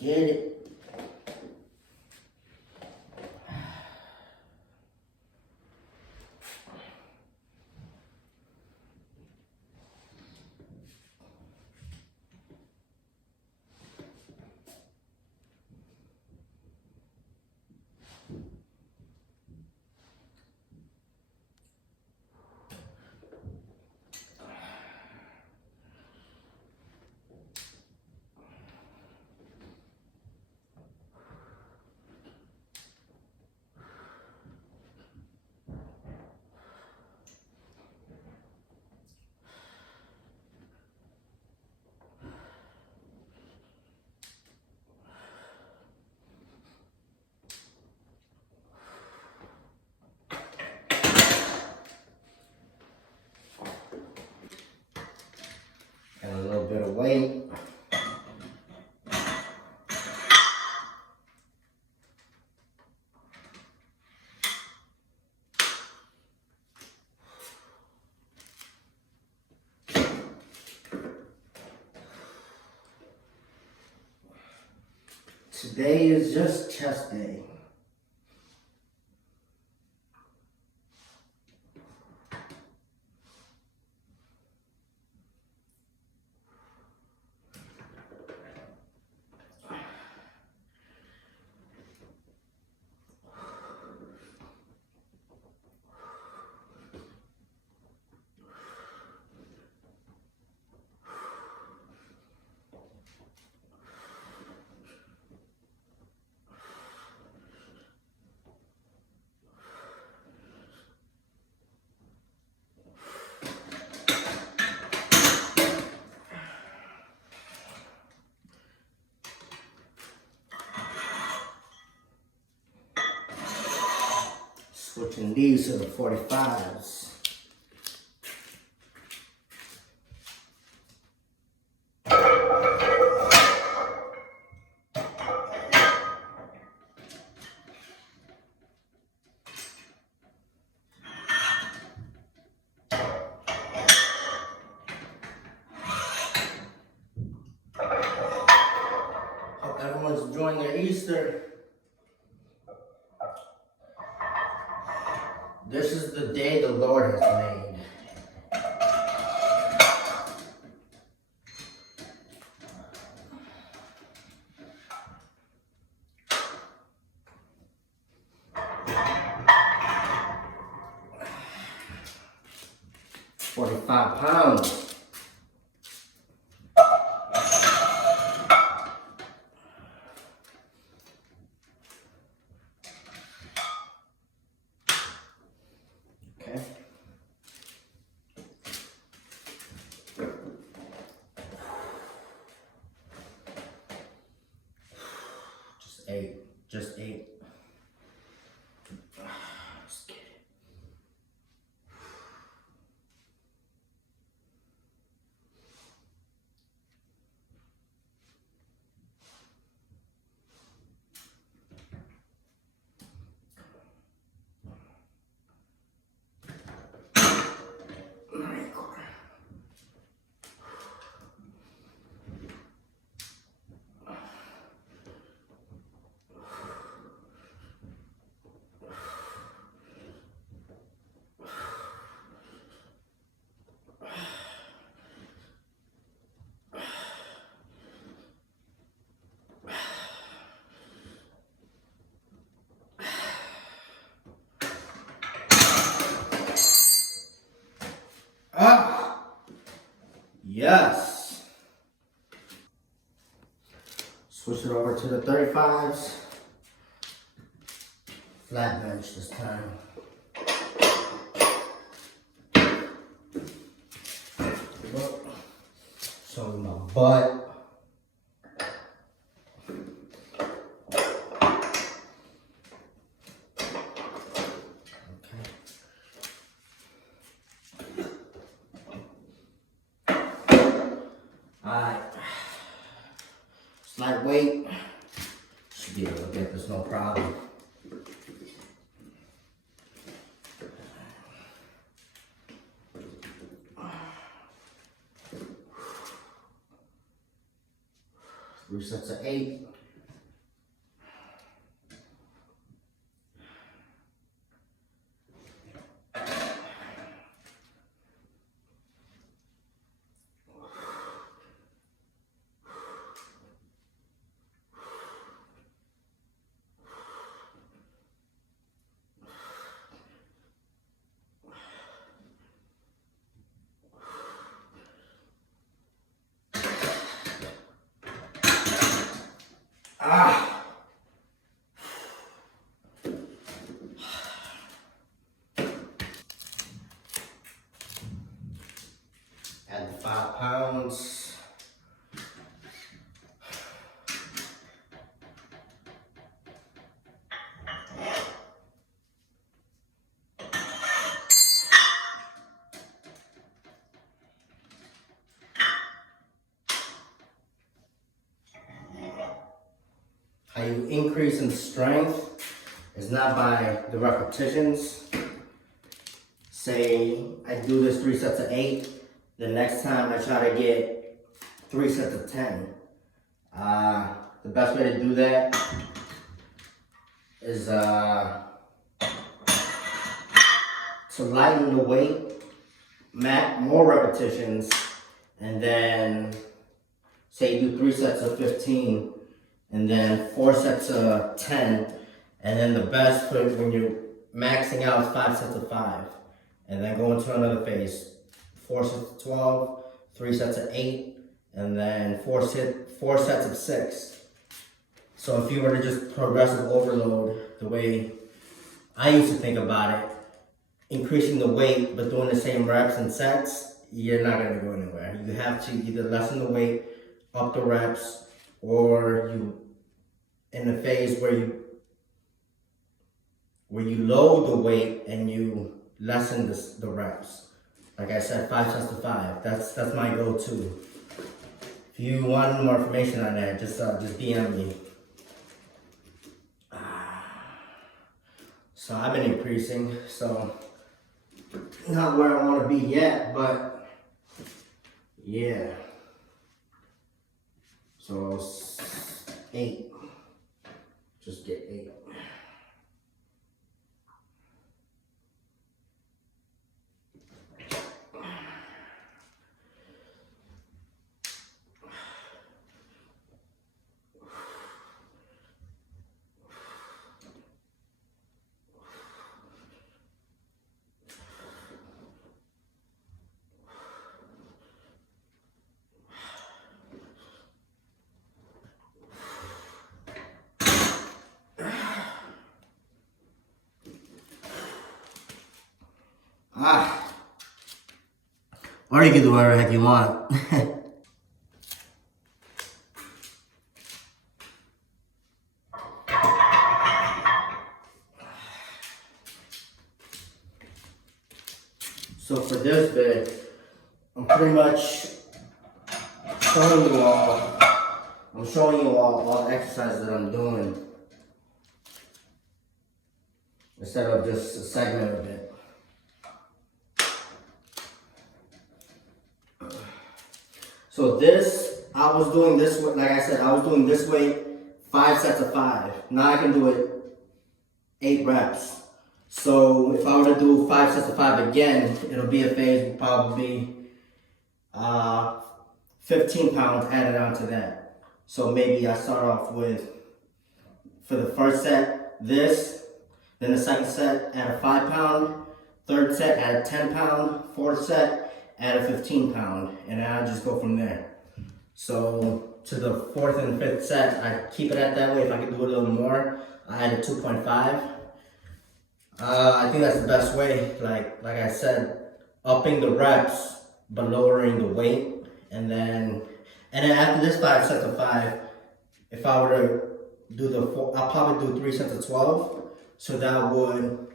Get it. And a little bit of weight. Today is just chest day. Switching these to the 45s. Hope everyone's enjoying their Easter. This is the day the Lord has made. £45. Okay. Just eight. Let's get it. Yes. Switch it over to the 35s. Flat bench this time. Look. Show me my butt. Alright, slight weight, should be able to get this no problem. Three sets of 8. Ah. Add the 5 pounds. How you increase in strength is not by the repetitions. Say I do this 3 sets of 8, the next time I try to get 3 sets of 10. The best way to do that is to lighten the weight, more repetitions, and then say you do 3 sets of 15, and then 4 sets of 10, and then the best for when you're maxing out is 5 sets of 5, and then go into another phase, 4 sets of 12, 3 sets of 8, and then 4 sets of 6. So if you were to just progressive overload the way I used to think about it, increasing the weight but doing the same reps and sets, you're not going to go anywhere. You have to either lessen the weight, up the reps, or you in the phase where you load the weight and you lessen the reps. Like I said, 5 sets to 5. That's my go-to. If you want more information on that, just DM me. So I've been increasing, so not where I want to be yet, but yeah. So 8. Just get 8. Or you can do whatever the heck you want. So for this bit, I'm pretty much showing you all the exercises that I'm doing instead of just a segment of it. So this, I was doing this, like I said, I was doing this weight 5 sets of 5. Now I can do it 8 reps. So if I were to do 5 sets of 5 again, it'll be a phase, probably 15 pounds added onto that. So maybe I start off with, for the first set, this, then the second set, add a 5 pound, third set, add a 10 pound, fourth set, add a 15 pound, and I'll just go from there. So to the 4th and 5th set, I keep it at that way. If I could do a little more, I add a 2.5. I think that's the best way. Like I said, upping the reps but lowering the weight, and then after this 5 sets of 5, if I were to do I'll probably do 3 sets of 12. So that would,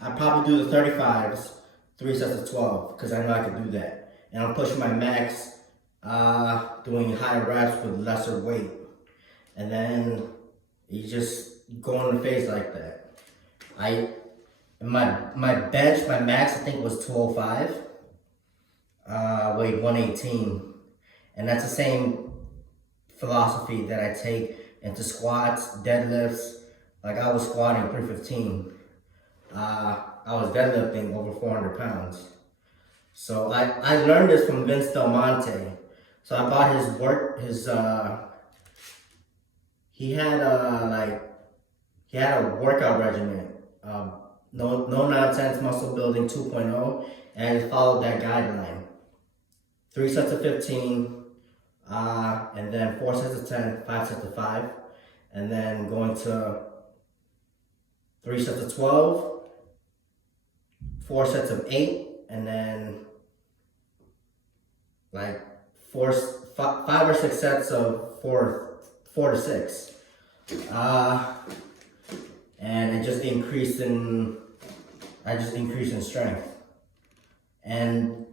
I'd probably do the 35s. 3 sets of 12, because I know I can do that. And I'm pushing my max, doing higher reps with lesser weight. And then you just go on the phase like that. My bench, my max I think was 205, weighed 118. And that's the same philosophy that I take into squats, deadlifts. Like I was squatting 315. I was deadlifting over 400 pounds. So I learned this from Vince Del Monte. So I bought his work, he had a workout regimen, no nonsense muscle building 2.0, and he followed that guideline. 3 sets of 15, and then 4 sets of 10, 5 sets of 5, and then going to 3 sets of 12, 4 sets of 8, and then like 5 or 6 sets of 4 to 6. And I just increased in strength. And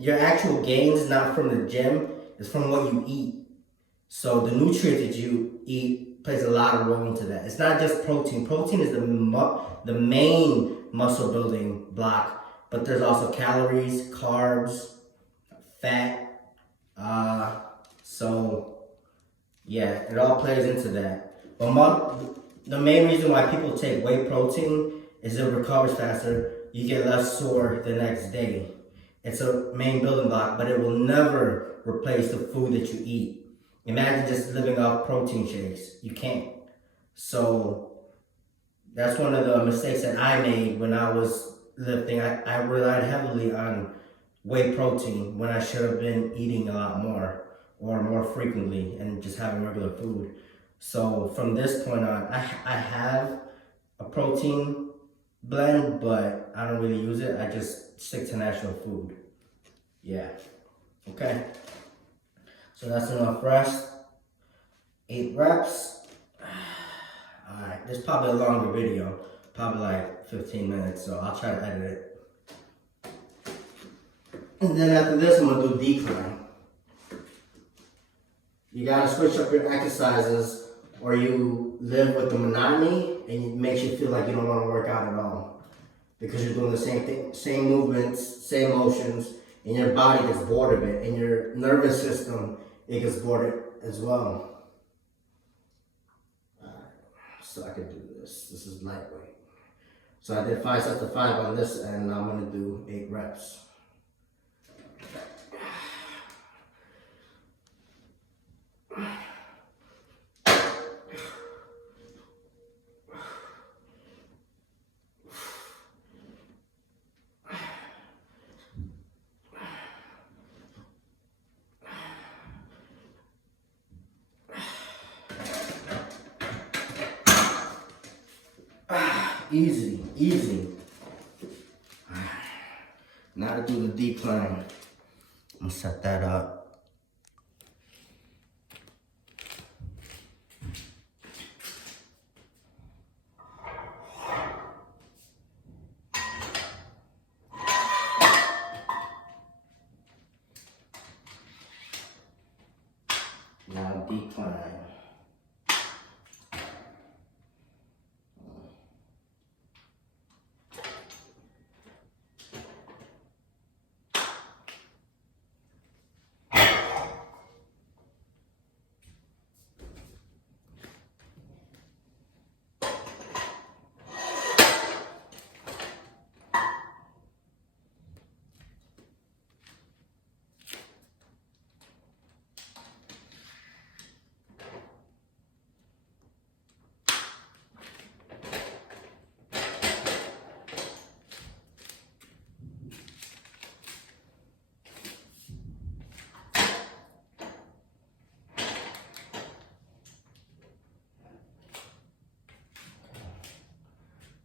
your actual gains, not from the gym, is from what you eat. So the nutrients that you eat plays a lot of role into that. It's not just protein. Protein is the main muscle building block, but there's also calories, carbs, fat. So yeah, it all plays into that. But the main reason why people take whey protein is it recovers faster. You get less sore the next day. It's a main building block, but it will never replace the food that you eat. Imagine just living off protein shakes. You can't. So that's one of the mistakes that I made when I was lifting. I relied heavily on whey protein when I should have been eating a lot more or more frequently and just having regular food. So from this point on, I have a protein blend, but I don't really use it. I just stick to natural food. Yeah. Okay. So that's enough rest. 8 reps. Alright, this is probably a longer video. Probably like 15 minutes, so I'll try to edit it. And then after this, I'm gonna do decline. You gotta switch up your exercises or you live with the monotony and it makes you feel like you don't wanna work out at all. Because you're doing the same thing, same movements, same motions, and your body gets bored of it, and your nervous system, it gets bored as well. Alright, so I can do this. This is lightweight. So I did 5 sets of 5 on this, and I'm gonna do 8 reps. Easy, easy. Now to do the decline. I'm gonna set that up. Now decline.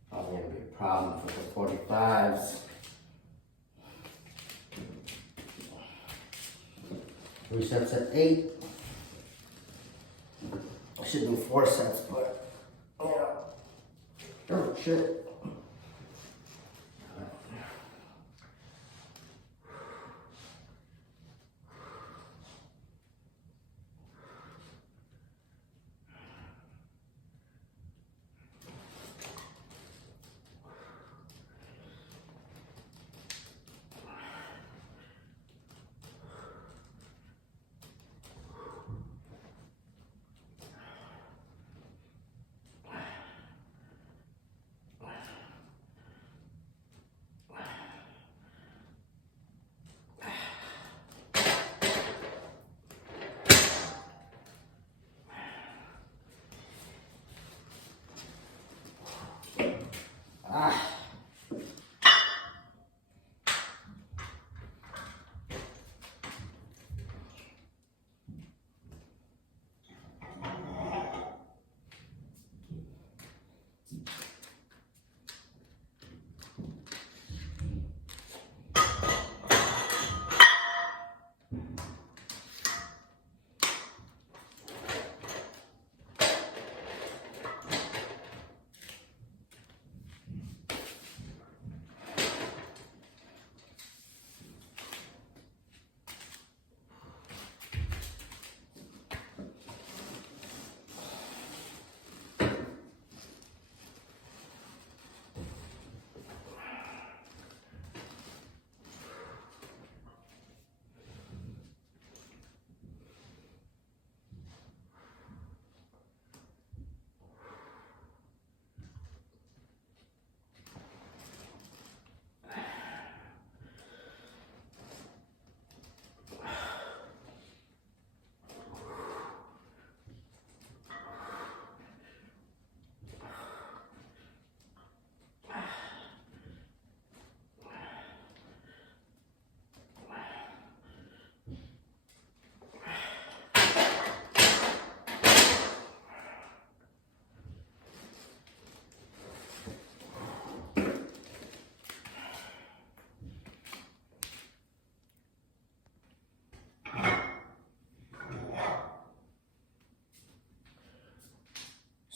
Probably gonna be a problem for the 45s. 3 sets at 8. I should do 4 sets, but yeah. Oh shit.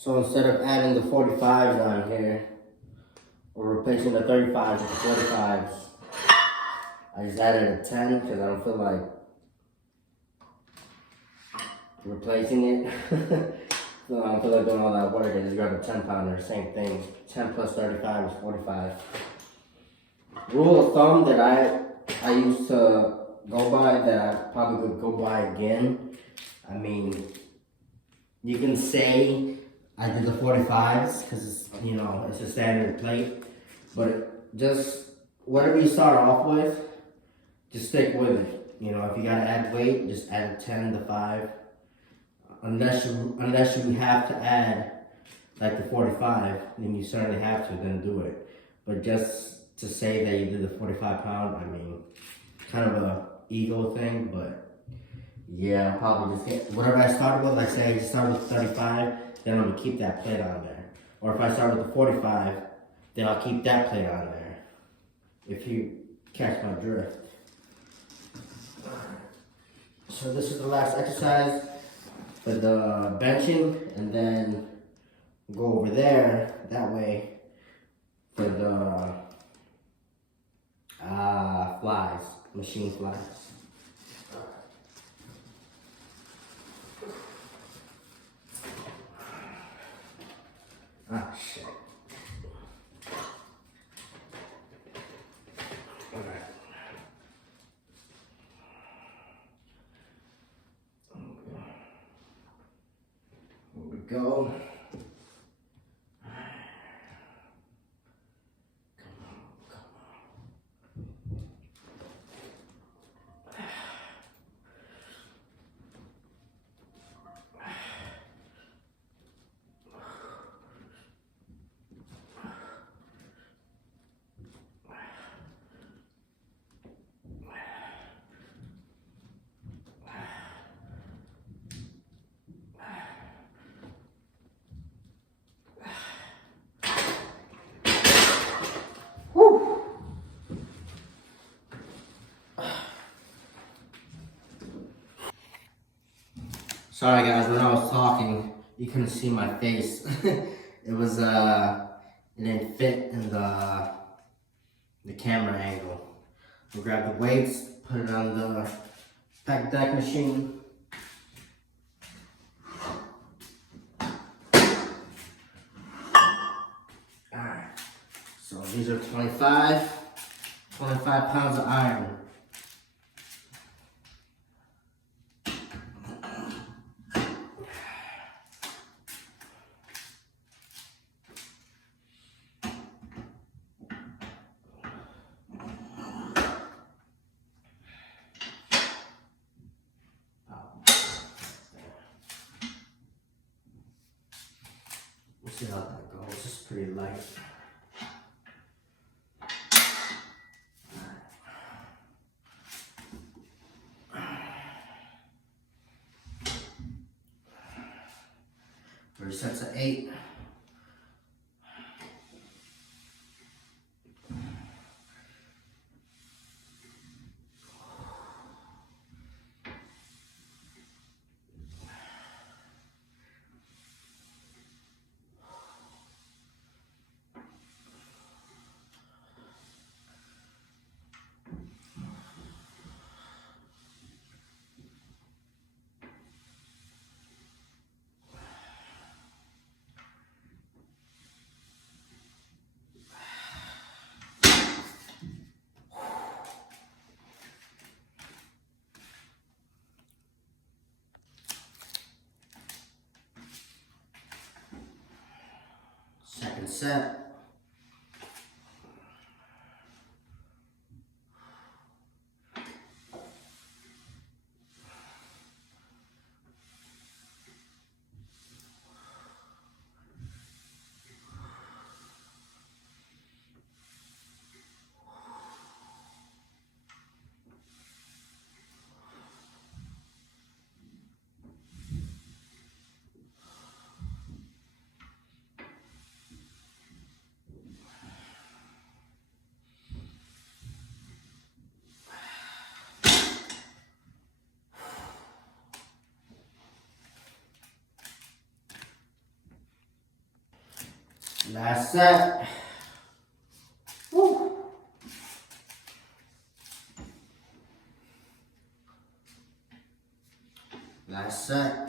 So instead of adding the 45s on here, or replacing the 35s with the 45s, I just added a 10 because I don't feel like replacing it. So I don't feel like doing all that work. I just grab a 10 pounder, same thing. 10 plus 35 is 45. Rule of thumb that I used to go by, that I probably would go by again. I mean, you can say I did the 45s because it's, you know, it's a standard plate, but just whatever you start off with, just stick with it. You know, if you gotta add weight, just add a 10 to 5. Unless you have to add like the 45, then you certainly have to, then do it. But just to say that you did the 45 pound, I mean, kind of a ego thing, but yeah, I'll probably just get whatever I started with. Like say I just started with 35, then I'm gonna keep that plate on there. Or if I start with the 45, then I'll keep that plate on there. If you catch my drift. So this is the last exercise for the benching, and then go over there that way for the flies, machine flies. Ah, shit. Alright. Here we go. Sorry guys, when I was talking, you couldn't see my face. It was it didn't fit in the camera angle. We'll grab the weights, put it on the Pec Dec machine. Alright, so these are 25 pounds of iron. We'll see how that goes. It's just pretty light. Three sets of 8. Second set. Last set. Woo. Last set.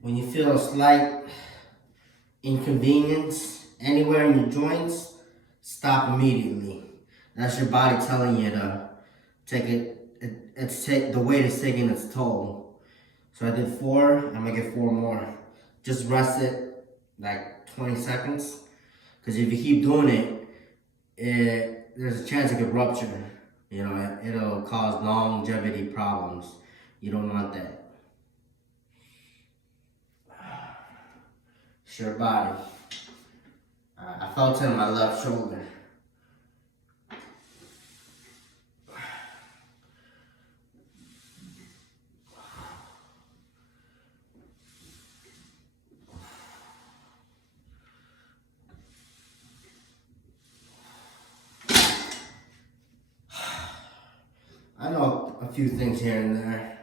When you feel a slight inconvenience anywhere in your joints, stop immediately. That's your body telling you to take it. The weight is taking its toll. So I did 4. I'm gonna get 4 more. Just rest it like 20 seconds. Because if you keep doing it, there's a chance it could rupture. You know, it'll cause longevity problems. You don't want that. It's your body. I felt it in my left shoulder. I know a few things here and there.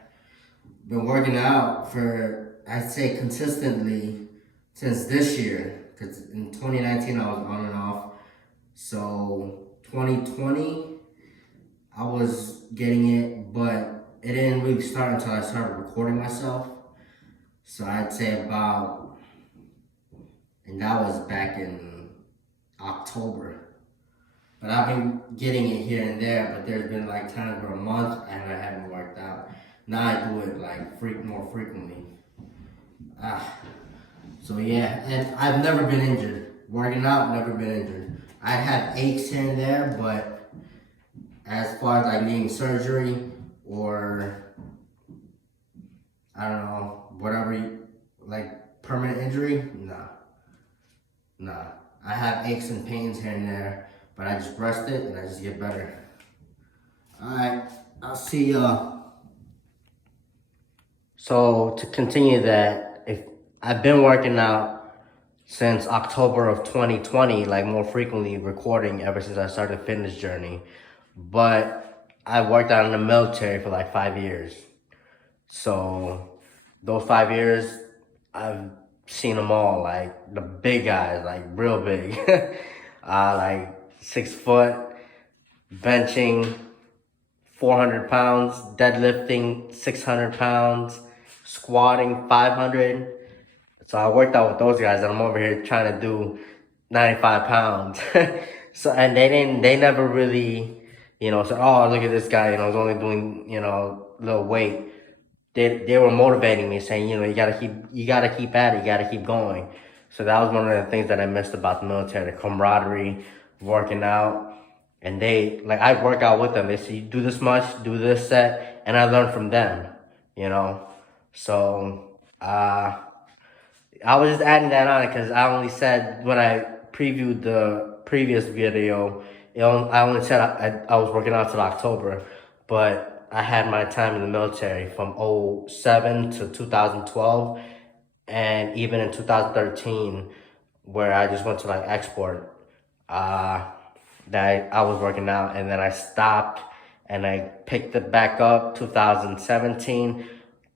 Been working out for, I'd say, consistently since this year. Because in 2019 I was on and off. So 2020 I was getting it, but it didn't really start until I started recording myself. So I'd say about, and that was back in October. But I've been getting it here and there, but there's been like times where a month and I haven't worked out. Now I do it like more frequently. So yeah, and I've never been injured. Working out, never been injured. I have aches here and there, but as far as like needing surgery or I don't know, whatever, like permanent injury, nah. I have aches and pains here and there, but I just rest it and I just get better. Alright, I'll see y'all. So to continue that, if I've been working out since October of 2020, like more frequently recording ever since I started the fitness journey. But I worked out in the military for like 5 years. So those 5 years, I've seen them all, like the big guys, like real big, like 6 foot, benching 400 pounds, deadlifting 600 pounds, squatting 500. So I worked out with those guys, and I'm over here trying to do 95 pounds. So, and they never really, said, oh, look at this guy, he's only doing, little weight. They were motivating me, saying, you gotta keep at it, you gotta keep going. So that was one of the things that I missed about the military, the camaraderie, working out. And I work out with them. They say, you do this much, do this set, and I learn from them, So, I was just adding that on because I only said when I previewed the previous video, I only said I was working out till October, but I had my time in the military from 2007 to 2012, and even in 2013, where I just went to like export, that I was working out, and then I stopped, and I picked it back up 2017,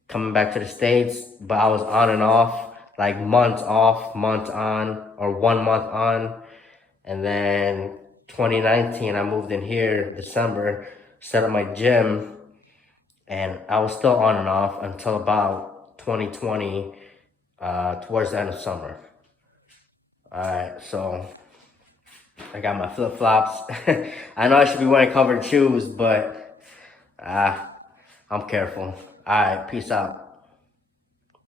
coming back to the States, but I was on and off, like months off, months on, or 1 month on. And then 2019, I moved in here, December, set up my gym, and I was still on and off until about 2020, towards the end of summer. Alright, so I got my flip-flops. I know I should be wearing covered shoes, but I'm careful. Alright, peace out.